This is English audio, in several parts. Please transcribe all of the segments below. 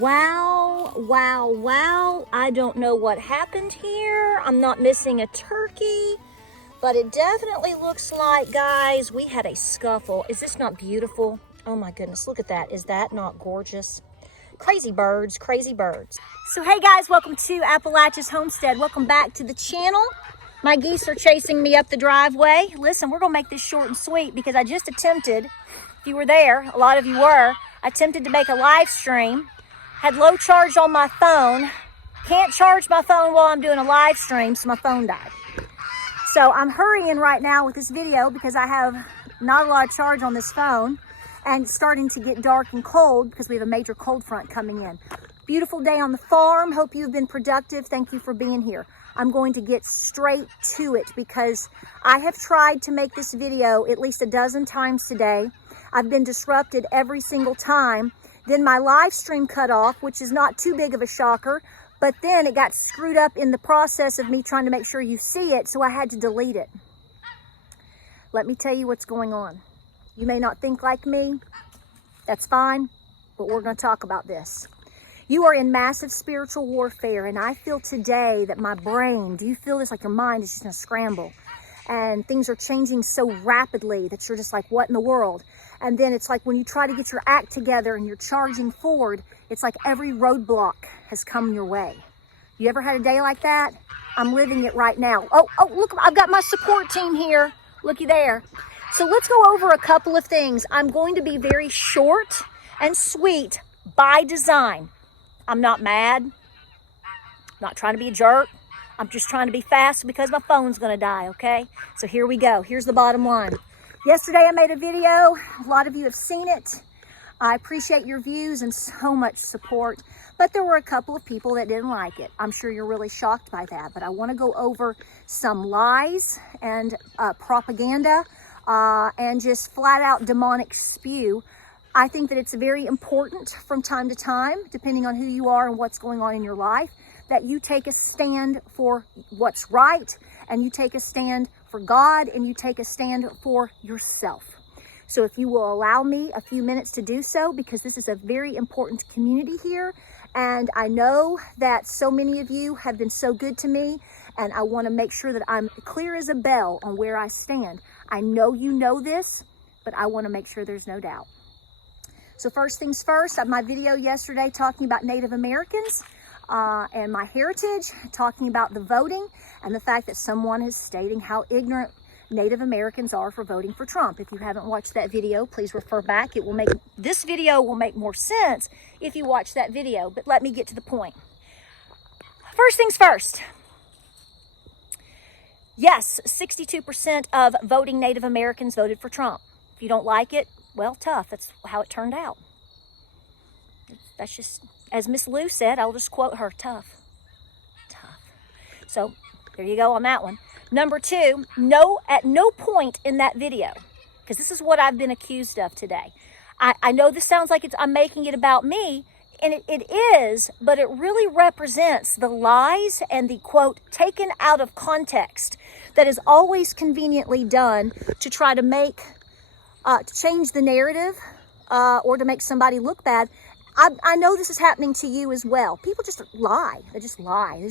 Wow, wow, wow. I don't know what happened here. I'm not missing a turkey, but it definitely looks like, guys, we had a scuffle. Is this not beautiful? Oh my goodness, look at that. Is that not gorgeous? Crazy birds, crazy birds. So hey guys, welcome to Appalachia's Homestead. Welcome back to the channel. My geese are chasing me up the driveway. Listen, we're gonna make this short and sweet because I just attempted, if you were there, a lot of you were, I attempted to make a live stream. Had low charge on my phone. Can't charge my phone while I'm doing a live stream, so my phone died. So I'm hurrying right now with this video because I have not a lot of charge on this phone and it's starting to get dark and cold because we have a major cold front coming in. Beautiful day on the farm. Hope you've been productive. Thank you for being here. I'm going to get straight to it because I have tried to make this video at least a dozen times today. I've been disrupted every single time. Then my live stream cut off, which is not too big of a shocker, but then it got screwed up in the process of me trying to make sure you see it, so I had to delete it. Let me tell you what's going on. You may not think like me. That's fine, but we're going to talk about this. You are in massive spiritual warfare, and I feel today that my brain, do you feel this, like your mind is just going to scramble? And things are changing so rapidly that you're just like, what in the world? And then it's like when you try to get your act together and you're charging forward, it's like every roadblock has come your way. You ever had a day like that? I'm living it right now. Oh, look, I've got my support team here. Looky there. So let's go over a couple of things. I'm going to be very short and sweet by design. I'm not mad. Not trying to be a jerk. I'm just trying to be fast because my phone's going to die, okay? So here we go. Here's the bottom line. Yesterday I made a video. A lot of you have seen it. I appreciate your views and so much support, but there were a couple of people that didn't like it. I'm sure you're really shocked by that, but I want to go over some lies and propaganda and just flat out demonic spew. I think that it's very important from time to time, depending on who you are and what's going on in your life, that you take a stand for what's right, and you take a stand for God, and you take a stand for yourself. So if you will allow me a few minutes to do so, because this is a very important community here, and I know that so many of you have been so good to me, and I want to make sure that I'm clear as a bell on where I stand. I know you know this, but I want to make sure there's no doubt. So first things first, I have my video yesterday talking about Native Americans and my heritage, talking about the voting and the fact that someone is stating how ignorant Native Americans are for voting for Trump. If you haven't watched that video, please refer back. This video will make more sense if you watch that video, but let me get to the point. First things first. Yes, 62% of voting Native Americans voted for Trump. If you don't like it, well, tough. That's how it turned out. That's just, as Miss Lou said, I'll just quote her, tough. Tough. So there you go on that one. Number two, at no point in that video, because this is what I've been accused of today. I know this sounds like I'm making it about me, and it is, but it really represents the lies and the quote taken out of context that is always conveniently done to try to make, to change the narrative or to make somebody look bad. I know this is happening to you as well. People just lie. They just lie.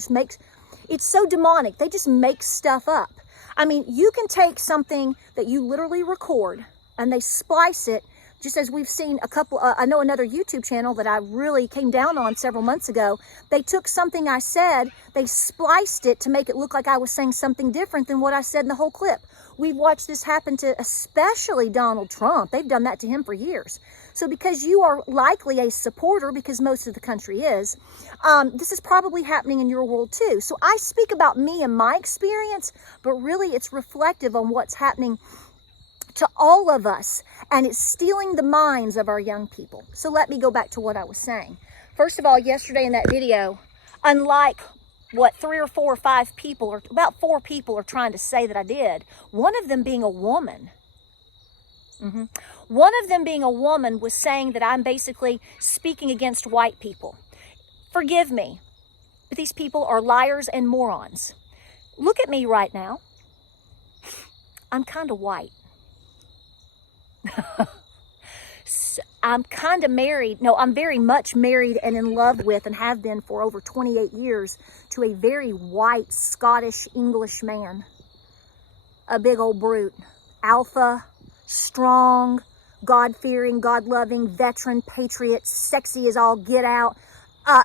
It's so demonic. They just make stuff up. I mean, you can take something that you literally record and they splice it, just as we've seen a couple, I know another YouTube channel that I really came down on several months ago. They took something I said, they spliced it to make it look like I was saying something different than what I said in the whole clip. We've watched this happen to especially Donald Trump. They've done that to him for years. So because you are likely a supporter, because most of the country is, this is probably happening in your world too. So I speak about me and my experience, but really it's reflective on what's happening to all of us, and it's stealing the minds of our young people. So let me go back to what I was saying. First of all, yesterday in that video, unlike what 3 or 4 or 5 people, or about 4 people are trying to say that I did, one of them being a woman, one of them being a woman was saying that I'm basically speaking against white people. Forgive me, but these people are liars and morons. Look at me right now. I'm kind of white. I'm kind of married. No, I'm very much married and in love with, and have been for over 28 years, to a very white Scottish English man. A big old brute. Alpha, strong, God-fearing, God-loving, veteran, patriot, sexy as all get out.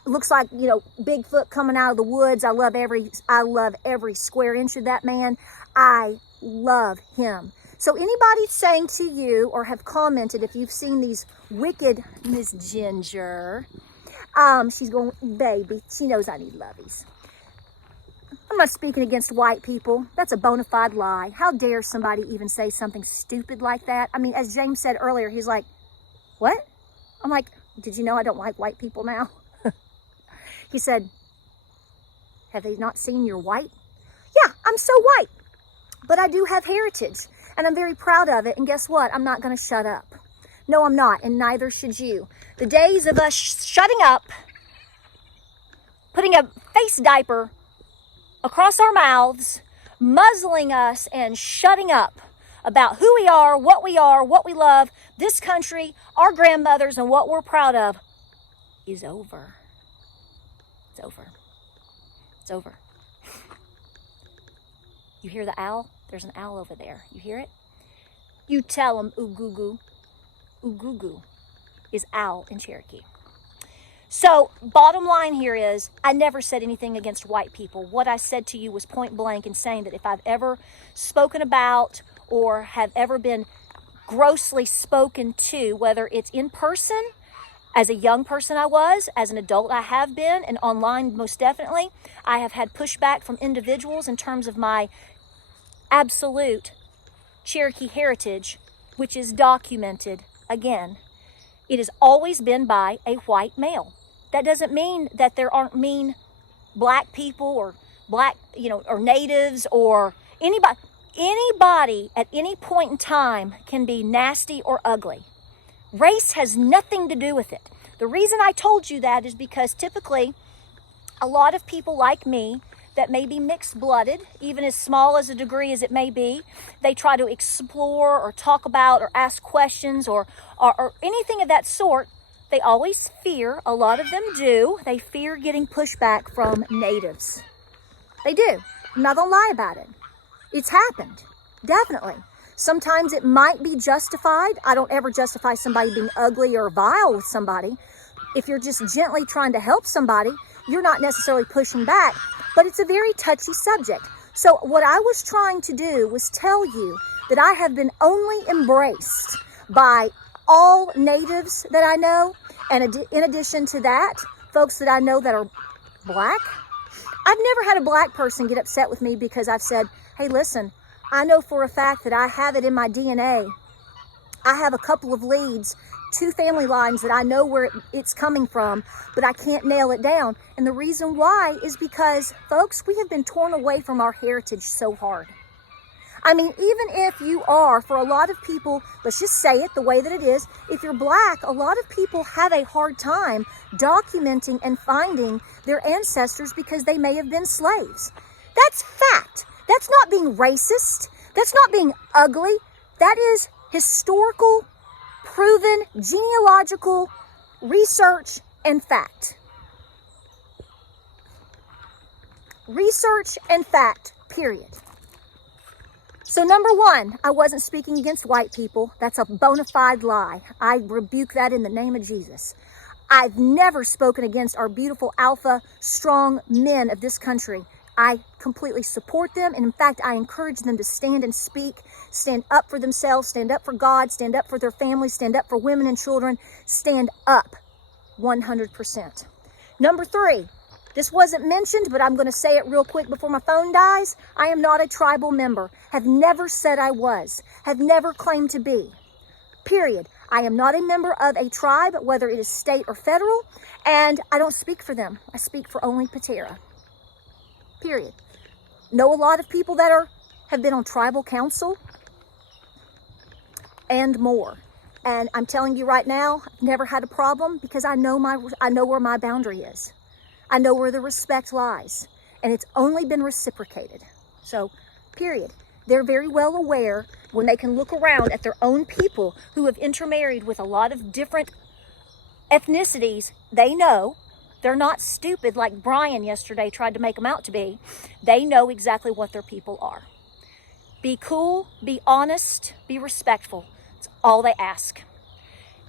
Looks like, you know, Bigfoot coming out of the woods. I love every square inch of that man. I love him. So anybody saying to you or have commented, if you've seen these wicked Miss Ginger, she's going, baby, she knows I need lovies. I'm not speaking against white people. That's a bona fide lie. How dare somebody even say something stupid like that? I mean, as James said earlier, he's like, what? I'm like, did you know I don't like white people now? He said, have they not seen you're white? Yeah, I'm so white, but I do have heritage. And I'm very proud of it. And guess what? I'm not going to shut up. No, I'm not. And neither should you. The days of us shutting up, putting a face diaper across our mouths, muzzling us and shutting up about who we are, what we love, this country, our grandmothers, and what we're proud of is over. It's over. It's over. You hear the owl? There's an owl over there. You hear it? You tell him ooh-goo-goo. Ooh-goo-goo is owl in Cherokee. So, bottom line here is, I never said anything against white people. What I said to you was point blank in saying that if I've ever spoken about or have ever been grossly spoken to, whether it's in person, as a young person I was, as an adult I have been, and online most definitely, I have had pushback from individuals in terms of my absolute Cherokee heritage, which is documented. Again, it has always been by a white male. That doesn't mean that there aren't mean black people or black, or natives or anybody. Anybody at any point in time can be nasty or ugly. Race has nothing to do with it. The reason I told you that is because typically a lot of people like me that may be mixed-blooded, even as small as a degree as it may be, they try to explore or talk about or ask questions or anything of that sort. They always fear, a lot of them do, they fear getting pushback from natives. They do. I'm not going to lie about it. It's happened. Definitely. Sometimes it might be justified. I don't ever justify somebody being ugly or vile with somebody. If you're just gently trying to help somebody, you're not necessarily pushing back. But it's a very touchy subject. So what I was trying to do was tell you that I have been only embraced by all natives that I know. And in addition to that, folks that I know that are black. I've never had a black person get upset with me because I've said, hey, listen, I know for a fact that I have it in my DNA. I have a couple of leads, 2 family lines that I know where it's coming from, but I can't nail it down. And the reason why is because, folks, we have been torn away from our heritage so hard. I mean, even if you are, for a lot of people, let's just say it the way that it is, if you're black, a lot of people have a hard time documenting and finding their ancestors because they may have been slaves. That's fact. That's not being racist. That's not being ugly. That is historical, proven, genealogical research and fact. Research and fact, period. So number one, I wasn't speaking against white people. That's a bona fide lie. I rebuke that in the name of Jesus. I've never spoken against our beautiful alpha, strong men of this country. I completely support them, and in fact, I encourage them to stand and speak, stand up for themselves, stand up for God, stand up for their families, stand up for women and children, stand up 100%. Number 3, this wasn't mentioned, but I'm going to say it real quick before my phone dies. I am not a tribal member, have never said I was, have never claimed to be, period. I am not a member of a tribe, whether it is state or federal, and I don't speak for them. I speak for only Patara. Period. Know a lot of people that have been on tribal council and more. And I'm telling you right now, I've never had a problem because I know where my boundary is. I know where the respect lies. And it's only been reciprocated. So, period. They're very well aware when they can look around at their own people who have intermarried with a lot of different ethnicities. They know they're not stupid like Brian yesterday tried to make them out to be. They know exactly what their people are. Be cool, be honest, be respectful. It's all they ask.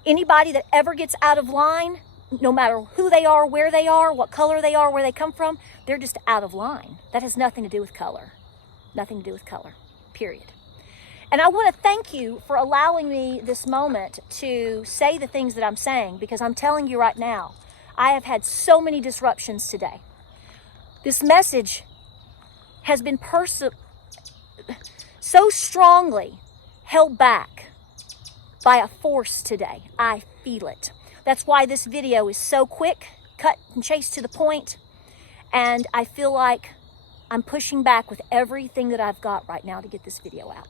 Anybody that ever gets out of line, no matter who they are, where they are, what color they are, where they come from, they're just out of line. That has nothing to do with color. Nothing to do with color, period. And I want to thank you for allowing me this moment to say the things that I'm saying, because I'm telling you right now, I have had so many disruptions today. This message has been so strongly held back by a force today. I feel it. That's why this video is so quick, cut and chase to the point, and I feel like I'm pushing back with everything that I've got right now to get this video out.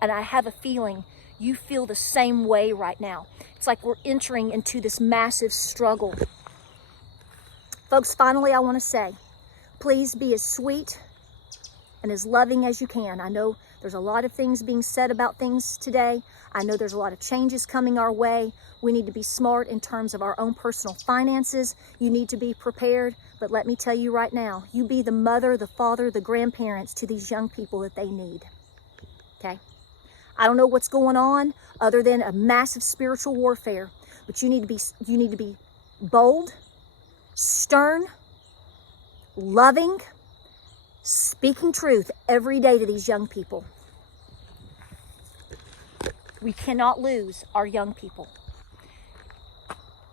And I have a feeling you feel the same way right now. It's like we're entering into this massive struggle. Folks, finally I want to say, please be as sweet and as loving as you can. I know there's a lot of things being said about things today. I know there's a lot of changes coming our way. We need to be smart in terms of our own personal finances. You need to be prepared. But let me tell you right now, you be the mother, the father, the grandparents to these young people that they need. Okay? I don't know what's going on other than a massive spiritual warfare, but you need to be bold, stern, loving, speaking truth every day to these young people. We cannot lose our young people.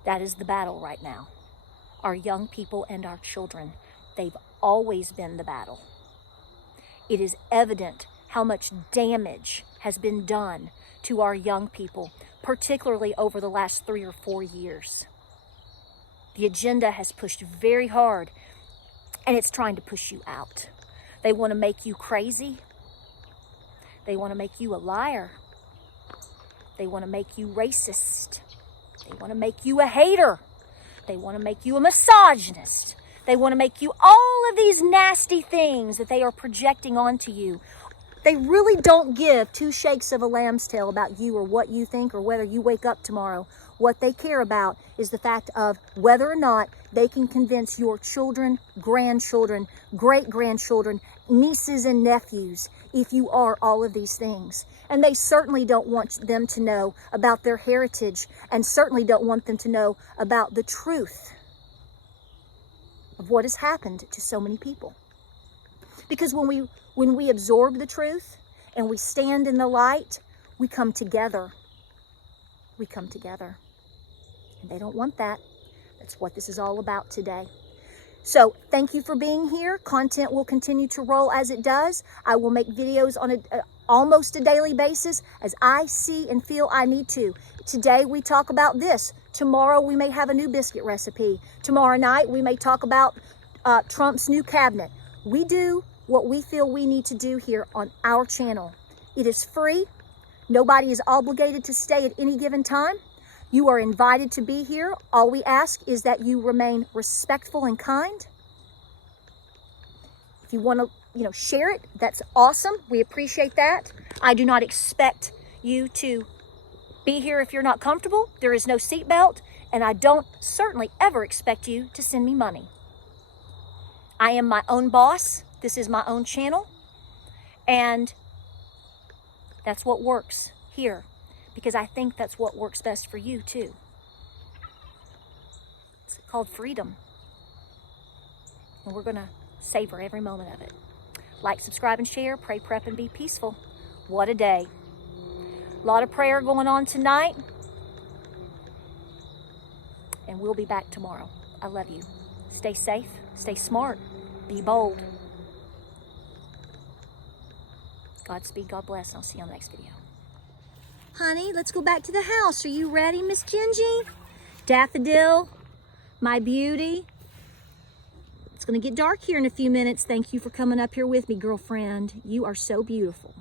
That is the battle right now. Our young people and our children. They've always been the battle. It is evident how much damage has been done to our young people, particularly over the last 3 or 4 years. The agenda has pushed very hard, and it's trying to push you out. They want to make you crazy. They want to make you a liar. They want to make you racist. They want to make you a hater. They want to make you a misogynist. They want to make you all of these nasty things that they are projecting onto you. They really don't give two shakes of a lamb's tail about you or what you think or whether you wake up tomorrow. What they care about is the fact of whether or not they can convince your children, grandchildren, great-grandchildren, nieces and nephews, if you are all of these things. And they certainly don't want them to know about their heritage, and certainly don't want them to know about the truth of what has happened to so many people. Because when we absorb the truth and we stand in the light, we come together. We come together. And they don't want that. That's what this is all about today. So thank you for being here. Content will continue to roll as it does. I will make videos on almost a daily basis as I see and feel I need to. Today we talk about this. Tomorrow we may have a new biscuit recipe. Tomorrow night we may talk about Trump's new cabinet. We do what we feel we need to do here on our channel. It is free. Nobody is obligated to stay at any given time. You are invited to be here. All we ask is that you remain respectful and kind. If you want to, share it, that's awesome. We appreciate that. I do not expect you to be here if you're not comfortable. There is no seatbelt, and I don't certainly ever expect you to send me money. I am my own boss. This is my own channel, and that's what works here, because I think that's what works best for you too. It's called freedom, and we're gonna savor every moment of it. Like, subscribe, and share. Pray, prep, and be peaceful. What a day. A lot of prayer going on tonight, and we'll be back tomorrow. I love you. Stay safe, stay smart, be bold. Godspeed, God bless, and I'll see you on the next video. Honey, let's go back to the house. Are you ready, Miss Gingy? Daffodil, my beauty. It's going to get dark here in a few minutes. Thank you for coming up here with me, girlfriend. You are so beautiful.